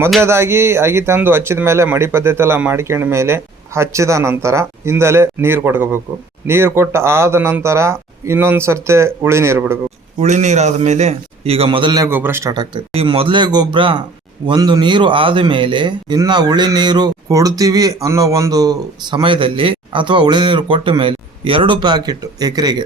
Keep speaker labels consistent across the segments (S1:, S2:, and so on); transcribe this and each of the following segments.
S1: ಮೊದಲೇದಾಗಿ ಅಗಿ ತಂದು ಹಚ್ಚಿದ ಮೇಲೆ ಮಡಿ ಪದ್ಧತಿ ಎಲ್ಲ ಮಾಡ್ಕೊಂಡ ಮೇಲೆ ಹಚ್ಚಿದ ನಂತರ ಹಿಂದಲೇ ನೀರು ಕೊಡ್ಕೋಬೇಕು. ನೀರು ಕೊಟ್ಟ ಆದ ನಂತರ ಇನ್ನೊಂದು ಸರ್ತೆ ಉಳಿ ನೀರು ಬಿಡಬೇಕು. ಉಳಿ ನೀರು ಆದ್ಮೇಲೆ ಈಗ ಮೊದಲನೇ ಗೊಬ್ಬರ ಸ್ಟಾರ್ಟ್ ಆಗ್ತದೆ ಈ ಮೊದಲೇ ಗೊಬ್ಬರ ಒಂದು ನೀರು ಆದ ಮೇಲೆ ಇನ್ನ ಉಳಿ ನೀರು ಕೊಡ್ತೀವಿ ಅನ್ನೋ ಒಂದು ಸಮಯದಲ್ಲಿ ಅಥವಾ ಉಳಿ ನೀರು ಕೊಟ್ಟ ಮೇಲೆ ಎರಡು ಪ್ಯಾಕೆಟ್ ಎಕರೆಗೆ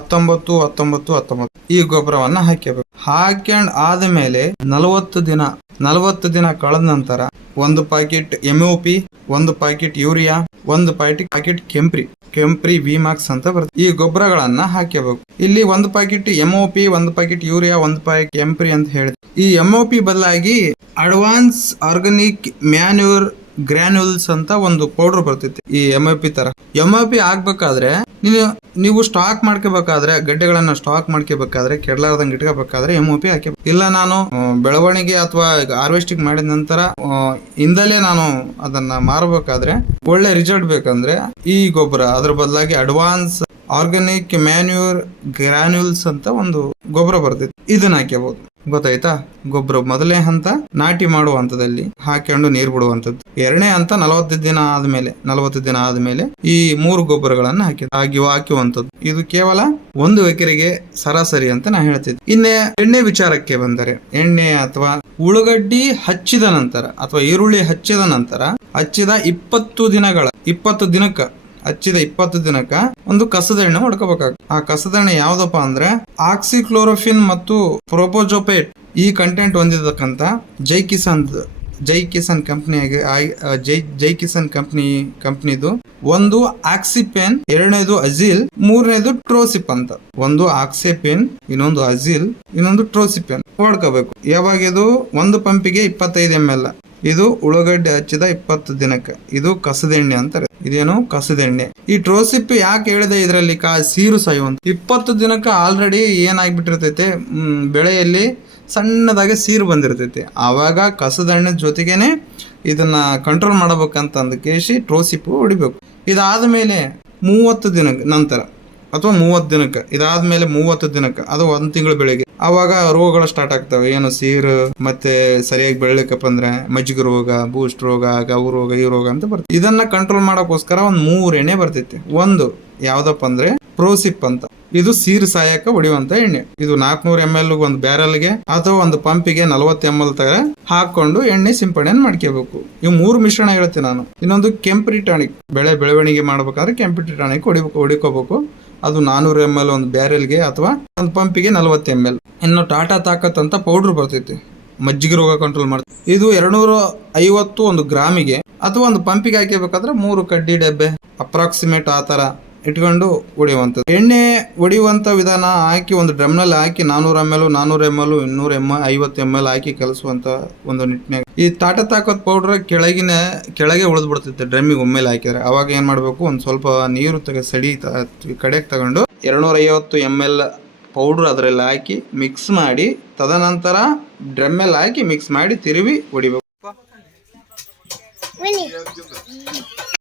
S1: ಹತ್ತೊಂಬತ್ತು ಹತ್ತೊಂಬತ್ತು ಹತ್ತೊಂಬತ್ತು. ಈ ಗೊಬ್ಬರವನ್ನ ಹಾಕಬೇಕು ಹಾಕೊಂಡ್ ಆದ ಮೇಲೆ ನಲವತ್ತು ದಿನ ನಲವತ್ತು ದಿನ ಕಳೆದ ನಂತರ ಒಂದು ಪ್ಯಾಕೆಟ್ ಎಂಒಪಿ ಒಂದು ಪ್ಯಾಕೆಟ್ ಯೂರಿಯಾ, ಒಂದು ಪ್ಯಾಕೆಟ್ ಪ್ಯಾಕೆಟ್ ಕೆಂಪ್ರಿ ಕೆಂಪ್ರಿ ವಿಮಾಕ್ಸ್ ಅಂತ ಬರುತ್ತೆ. ಈ ಗೊಬ್ಬರಗಳನ್ನ ಹಾಕಬೇಕು ಇಲ್ಲಿ ಒಂದು ಪ್ಯಾಕೆಟ್ ಎಂ ಪಿ ಒಂದು ಪ್ಯಾಕೆಟ್ ಯೂರಿಯಾ, ಒಂದು ಪ್ಯಾಕೆಟ್ ಕೆಂಪ್ರಿ ಅಂತ ಹೇಳಿದೆ ಈ ಎಂಒಪಿ ಬದಲಾಗಿ ಅಡ್ವಾನ್ಸ್ ಆರ್ಗಾನಿಕ್ ಮ್ಯಾನ್ಯೂರ್ ಗ್ರಾನ್ಯೂಲ್ಸ್ ಅಂತ ಒಂದು ಪೌಡರ್ ಬರ್ತೈತಿ ಈ ಒ ಪಿ ತರ. ಎಂ ಐ ಪಿ ಹಾಕ್ಬೇಕಾದ್ರೆ ನೀವು ನೀವು ಸ್ಟಾಕ್ ಮಾಡ್ಕೋಬೇಕಾದ್ರೆ, ಗಡ್ಡೆಗಳನ್ನ ಸ್ಟಾಕ್ ಮಾಡ್ಕೋಬೇಕಾದ್ರೆ, ಕೆಡಲಾರ್ದಂಗೆ ಇಟ್ಕೋಬೇಕಾದ್ರೆ ಎಂ ಒ ಪಿ ಹಾಕಿ ಇಲ್ಲ ನಾನು ಬೆಳವಣಿಗೆ ಅಥವಾ ಹಾರ್ವೆಸ್ಟಿಂಗ್ ಮಾಡಿದ ನಂತರ ಇಂದಲೇ ನಾನು ಅದನ್ನ ಮಾರಬೇಕಾದ್ರೆ ಒಳ್ಳೆ ರಿಸಲ್ಟ್ ಬೇಕಂದ್ರೆ ಈ ಗೊಬ್ಬರ. ಅದ್ರ ಬದಲಾಗಿ ಅಡ್ವಾನ್ಸ್ ಆರ್ಗಾನಿಕ್ ಮ್ಯಾನ್ಯೂರ್ ಗ್ರಾನ್ಯೂಲ್ಸ್ ಅಂತ ಒಂದು ಗೊಬ್ಬರ ಬರ್ತೈತಿ ಇದನ್ನ ಹಾಕ್ಯಬಹುದು ಗೊತ್ತಾಯ್ತಾ? ಗೊಬ್ಬರ ಮೊದಲನೇ ಹಂತ ನಾಟಿ ಮಾಡುವ ಹಂತದಲ್ಲಿ ಹಾಕೊಂಡು ನೀರು ಬಿಡುವಂತದ್ದು ಎರಡನೇ ಹಂತ ನಲವತ್ತು ದಿನ ಆದ್ಮೇಲೆ ನಲವತ್ತು ದಿನ ಆದ್ಮೇಲೆ ಈ ಮೂರು ಗೊಬ್ಬರಗಳನ್ನ ಹಾಕಿ ಹಾಕಿ ಹಾಕುವಂತದ್ದು ಇದು ಕೇವಲ ಒಂದು ಎಕರೆಗೆ ಸರಾಸರಿ ಅಂತ ನಾ ಹೇಳ್ತಿದ್ದೆ. ಇನ್ನೇ ಎಣ್ಣೆ ವಿಚಾರಕ್ಕೆ ಬಂದರೆ, ಎಣ್ಣೆ ಅಥವಾ ಉಳ್ಳಗಡ್ಡಿ ಹಚ್ಚಿದ ನಂತರ ಅಥವಾ ಈರುಳ್ಳಿ ಹಚ್ಚಿದ ನಂತರ ಹಚ್ಚಿದ ಇಪ್ಪತ್ತು ದಿನಗಳ, ಇಪ್ಪತ್ತು ದಿನಕ್ಕ, ಹಚ್ಚಿದ ಇಪ್ಪತ್ತು ದಿನಕ್ಕ ಒಂದು ಕಸದ ಎಣ್ಣೆ ಆ ಕಸದ ಎಣ್ಣೆ ಯಾವ್ದಪ್ಪ ಅಂದ್ರೆ ಆಕ್ಸಿಕ್ಲೋರೋಫಿನ್ ಮತ್ತು ಪ್ರೊಪೋಜೋಪೇಟ್ ಈ ಕಂಟೆಂಟ್ ಹೊಂದಿರತಕ್ಕಂತ ಜೈ ಕಿಸಾನ್ ಜೈ ಕಿಸಾನ್ ಕಂಪ್ನಿ ಜೈ ಜೈ ಕಿಸಾನ್ ಕಂಪ್ನಿ ಕಂಪ್ನಿದು ಒಂದು ಆಕ್ಸಿಪೆನ್, ಎರಡನೇದು ಅಜಿಲ್, ಮೂರನೇದು ಟ್ರೋಸಿಪ್ ಅಂತ. ಒಂದು ಆಕ್ಸಿಪೆನ್, ಇನ್ನೊಂದು ಅಜಿಲ್, ಇನ್ನೊಂದು ಟ್ರೋಸಿಪೆನ್ ಹೊಡ್ಕೋಬೇಕು. ಯಾವಾಗ ಇದು? ಒಂದು ಪಂಪಿಗೆ ಇಪ್ಪತ್ತೈದು ಎಂ ಎಲ್ ಇದು ಉಳ್ಳಾಗಡ್ಡೆ ಹಚ್ಚಿದ ಇಪ್ಪತ್ತು ದಿನಕ್ಕೆ. ಇದು ಕಸದೆಣ್ಣೆ ಅಂತಾರೆ ಇದೇನು ಕಸದೆಣ್ಣೆ ಈ ಟ್ರೋಸಿಪ್ ಯಾಕೆ ಹೇಳಿದೆ ಇದರಲ್ಲಿ ಕಾ ಸೀರು ಸಾಯುವಂತ ಇಪ್ಪತ್ತು ದಿನಕ್ಕೆ ಆಲ್ರೆಡಿ ಏನಾಗ್ಬಿಟ್ಟಿರ್ತೈತೆ? ಬೆಳೆಯಲ್ಲಿ ಸಣ್ಣದಾಗಿ ಸೀರು ಬಂದಿರ್ತೈತಿ. ಆವಾಗ ಕಸದೆಣ್ಣೆ ಜೊತೆಗೇನೆ ಇದನ್ನ ಕಂಟ್ರೋಲ್ ಮಾಡಬೇಕಂತ ಅಂದಕೇಶಿ ಟ್ರೋಸಿಪ್ಪು ಹೊಡಿಬೇಕು. ಇದಾದ ಮೇಲೆ ಮೂವತ್ತು ದಿನಕ್ಕೆ ನಂತರ, ಅಥವಾ ಮೂವತ್ತು ದಿನಕ್ಕೆ, ಇದಾದ ಮೇಲೆ ಮೂವತ್ತು ದಿನಕ್ಕೆ, ಅದು ಒಂದು ತಿಂಗಳು ಬೆಳೆಗೆ ಅವಾಗ ರೋಗಗಳು ಸ್ಟಾರ್ಟ್ ಆಗ್ತವೆ. ಏನು ಸೀರು ಮತ್ತೆ ಸರಿಯಾಗಿ ಬೆಳಿಲಿಕ್ಕಪ್ಪ ಅಂದ್ರೆ ಮಜ್ಜಿಗೆ ರೋಗ ಬೂಸ್ಟ್ ರೋಗ ಗವು ರೋಗ, ಈ ರೋಗ ಅಂತ ಬರ್ತದೆ. ಇದನ್ನ ಕಂಟ್ರೋಲ್ ಮಾಡೋಕ್ಕೋಸ್ಕರ ಒಂದು ಮೂರು ಎಣ್ಣೆ ಬರ್ತೈತಿ. ಒಂದು ಯಾವ್ದಪ್ಪ ಅಂದ್ರೆ ಪ್ರೋಸಿಪ್ ಅಂತ. ಇದು ಸೀರ್ ಸಾಯಕ ಹೊಡಿಯುವಂತ ಎಣ್ಣೆ. ಇದು ನಾಲ್ಕನೂರ ಎಂ ಎಲ್ ಒಂದು ಬ್ಯಾರಲ್ಗೆ ಅಥವಾ ಒಂದು ಪಂಪಿಗೆ ನಲವತ್ತು ಎಂ ಎಲ್ ತರ ಹಾಕೊಂಡು ಎಣ್ಣೆ ಸಿಂಪಡಣೆ ಮಾಡ್ಕೋಬೇಕು ಇವು ಮೂರು ಮಿಶ್ರಣ ಹೇಳ್ತೀನಿ ನಾನು. ಇನ್ನೊಂದು ಕೆಂಪು ರಿಟಾಣಿಕ್. ಬೆಳೆ ಬೆಳವಣಿಗೆ ಮಾಡ್ಬೇಕಾದ್ರೆ ಕೆಂಪು ರಿಟಾಣಿಕ್ ಹೊಡಿಬೇಕು, ಹೊಡಿಕೋಬೇಕು. ಅದು ನಾನೂರು ಎಂ ಎಲ್ ಒಂದು ಬ್ಯಾರೆಲ್ಗೆ ಅಥವಾ ಒಂದು ಪಂಪಿಗೆ ನಲವತ್ತು ಎಂ ಎಲ್ ಇನ್ನು ಟಾಟಾ ತಾಕತ್ ಅಂತ ಪೌಡ್ರ್ ಬರ್ತೈತಿ. ಮಜ್ಜಿಗೆ ರೋಗ ಕಂಟ್ರೋಲ್ ಮಾಡ್ತದೆ ಇದು ಎರಡ್ನೂರ ಐವತ್ತು ಒಂದು ಗ್ರಾಮಿಗೆ ಅಥವಾ ಒಂದು ಪಂಪಿಗೆ ಹಾಕಬೇಕಾದ್ರೆ ಮೂರು ಕಡ್ಡಿ ಡಬ್ಬೆ ಅಪ್ರಾಕ್ಸಿಮೇಟ್ ಆ ಥರ ಇಟ್ಕೊಂಡು ಹೊಡಿಯುವಂಥದ್ದು ಎಣ್ಣೆ ಹೊಡೆಯುವಂಥ ವಿಧಾನ ಹಾಕಿ ಒಂದು ಡ್ರಮ್ನಲ್ಲಿ ಹಾಕಿ ನಾನೂರು ಎಂ ಎಲ್ ನಾನೂರು ಎಂ ಎಲ್ ಇನ್ನೂರು ಎಂ ಐವತ್ತು ಎಂ ಎಲ್ ಹಾಕಿ ಕಲಿಸುವಂಥ ಒಂದು ನಿಟ್ಟಿನಾಗ ಈ ತಾಟ ತಾಕತ್ ಪೌಡ್ರ್ ಕೆಳಗಿನ, ಕೆಳಗೆ ಉಳಿದ್ಬಿಡ್ತೈತೆ ಡ್ರಮ್ಮಿಗೆ ಒಮ್ಮೆಲೆ ಹಾಕಿದ್ರೆ. ಅವಾಗ ಏನು ಮಾಡಬೇಕು? ಒಂದು ಸ್ವಲ್ಪ ನೀರು ತೆಗೆ, ಸಡಿ ಕಡೆಗೆ ತಗೊಂಡು ಎರಡ್ನೂರ ಐವತ್ತು ಎಂ ಎಲ್ ಪೌಡ್ರ್ ಅದರಲ್ಲಿ ಹಾಕಿ ಮಿಕ್ಸ್ ಮಾಡಿ, ತದನಂತರ ಡ್ರಮ್ಮೆಲ್ಲಿ ಹಾಕಿ ಮಿಕ್ಸ್ ಮಾಡಿ ತಿರುವಿ ಹೊಡಿಬೇಕು.